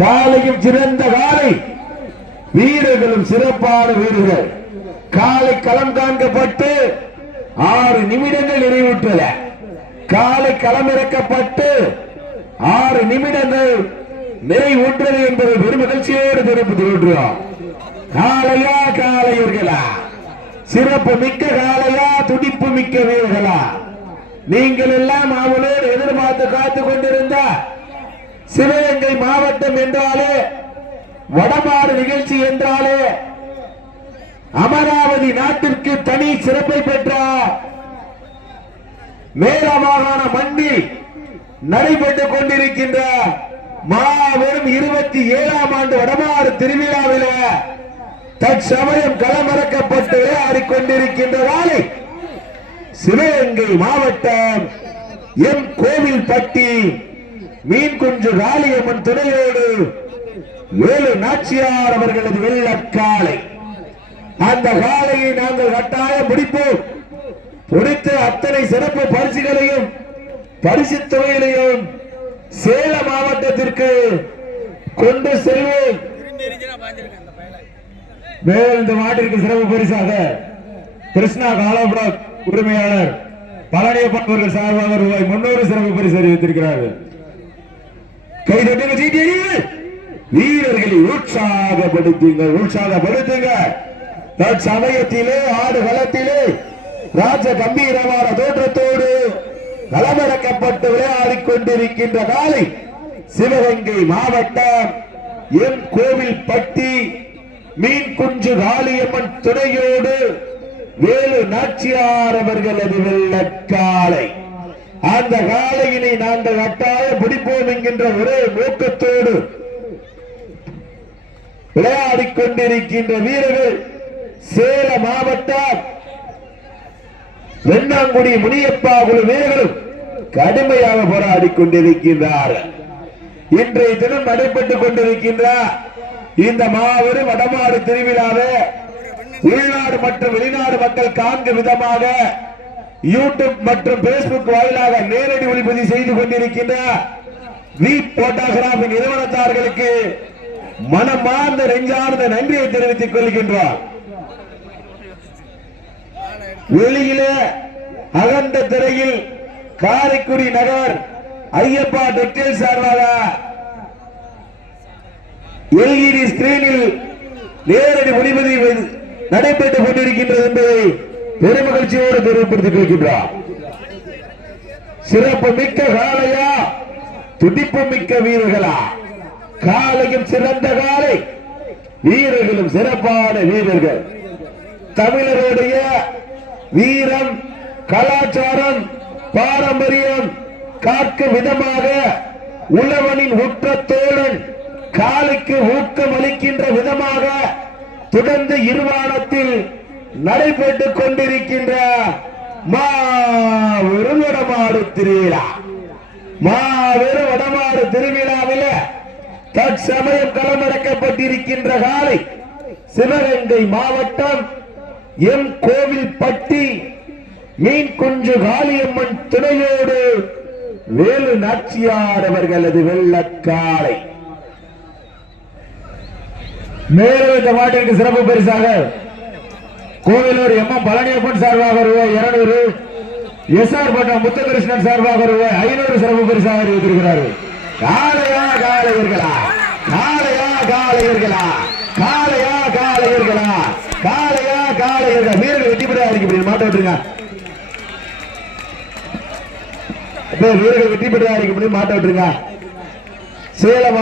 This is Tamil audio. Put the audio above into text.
காலையும் சிறந்த காலை, வீரர்களும் சிறப்பான வீரர்கள். காலை களம் காண்கப்பட்டு 6 நிமிடங்கள் நிறைவுற்றன. காலை களமிறக்கப்பட்டு 6 நிமிடங்கள் நிறைவுற்றது என்பதை பெரும் மகிழ்ச்சியோடு தெரிவித்துக் கொள்கிறோம். காலையா காளையர்களா, சிறப்பு மிக்க காலையா, துடிப்பு மிக்க வீரர்களா, நீங்கள் எல்லாம் அவளோடு எதிர்பார்த்து காத்துக் கொண்டிருந்த சிவகங்கை மாவட்டம் என்றாலே, வடமாறு நிகழ்ச்சி என்றாலே, அமராவதி நாட்டிற்கு தனி சிறப்பை பெற்ற மேல மாகாண மண்ணில் நடைபெற்றுக் கொண்டிருக்கின்ற மாபெரும் 27ஆம் ஆண்டு வடமாறு திருவிழாவில் தற்சமயம் களமிறக்கப்பட்டு ஆடிக்கொண்டிருக்கின்ற வாழை சிவகங்கை மாவட்டம் எம் கோவில்பட்டி மீன்குஞ்சு காளியம்மன் துணையோடு வேலு நாச்சியார் அவர்களது வெள்ளக்காலை. அந்த காலையை நாங்கள் கட்டாயம் முடிப்போம். முடித்து அத்தனை சிறப்பு பரிசுகளையும் பரிசு தொகையிலையும் சேலம் மாவட்டத்திற்கு கொண்டு செல்வோம். மேலும் இந்த மாட்டிற்கு சிறப்பு பரிசாக கிருஷ்ணா காலாபுரம் உரிமையாளர் பழனியப்பன் அவர்கள் சார்பாக ரூபாய் 300 சிறப்பு பரிசு அறிவித்திருக்கிறார்கள். கைதட்டுங்க, வீரர்களை உற்சாகப்படுத்துங்க. தற்சமயத்திலே ஆடு களத்திலே ராஜ கம்பீரமான தோற்றத்தோடு களமிறக்கப்பட்டு விளையாடிக் கொண்டிருக்கின்ற காலை சிவகங்கை மாவட்டம் எம் கோவில்பட்டி மீன்குஞ்சு காளியம்மன் துணையோடு வேலு நாச்சியார் அவர்களது வெள்ளக்காலை. அந்த காலையினை நாங்கள் கட்டாயம் பிடிப்போம் என்கின்ற ஒரே நோக்கத்தோடு விளையாடிக் கொண்டிருக்கின்ற வீரர்கள் சேலம் மாவட்டம் வெண்ணாங்குடி முனியப்பா குழு வீரர்களும் கடுமையாக போராடிக் கொண்டிருக்கின்றார்கள். இன்றைய தினம் நடைபெற்றுக் கொண்டிருக்கின்ற இந்த மாபெரும் வடமாடு திருவிழாவை உள்நாடு மற்றும் வெளிநாடு மக்கள் காண்கும் விதமாக யூடியூப் மற்றும் பேஸ்புக் வாயிலாக நேரடி ஒளிப்பதிவு செய்து கொண்டிருக்கின்ற வி போட்டோகிராபி நிறுவனத்தார்களுக்கு மனமார்ந்த நெஞ்சார்ந்த நன்றியை தெரிவித்துக் கொள்கின்றார். வெளியிலே அகண்ட திரையில் காரைக்குடி நகர் ஐயப்பா டெக்டைல் சார்பாக எல்இடி ஸ்கிரீனில் நேரடி ஒளிப்பதிவு நடைபெற்றுக் கொண்டிருக்கின்றது என்பதை பெருமகிழ்ச்சியோடு தெரியப்படுத்திக் கொள்கின்றார். சிறப்பு மிக்க காலையா, துடிப்பு மிக்க வீரர்களா, காலையும் சிறந்த காலை, வீரர்களும் சிறப்பான வீரர்கள். தமிழருடைய வீரம், கலாச்சாரம், பாரம்பரியம் காக்கும் விதமாக உழவனின் உற்ற தோழன் காலைக்கு ஊக்கம் அளிக்கின்ற விதமாக தொடர்ந்து இருவானத்தில் நடைபெற்றுக் கொண்டிருக்கின்ற மாபெரும் வடமாடு திருவிழா. மாபெரும் வடமாடு திருவிழாவில் தற்சமயம் களமிறக்கப்பட்டிருக்கின்ற காலை சிவகங்கை மாவட்டம் எம் கோவில்பட்டி மீன்குஞ்சு காளியம்மன் துணையோடு வேலு நாச்சியார் அவர்களது வெள்ளக்காலை. மேலும் இந்த மாட்டிற்கு சிறப்பு பரிசாக கோவிலூர் எம் எம் பழனியப்பன் சார்பாக ரூபாய் 200, எஸ்ஆர் பட்டம் முத்துகிருஷ்ணன் சார்பாக ரூபாய் 500 சிறப்பு பரிசாக அறிவித்திருக்கிறார்கள். காளையா காளையர்களா, காளையா காளையர்களா, காளையா காளையர்களா, காளையா காளையர்கள். வீரர்கள் வெற்றி பெற அறிக்கை மாட்ட விட்டுருங்க. வீரர்கள் வெற்றி பெற அறிக்கை மாட்ட விட்டுருங்க. சேலம்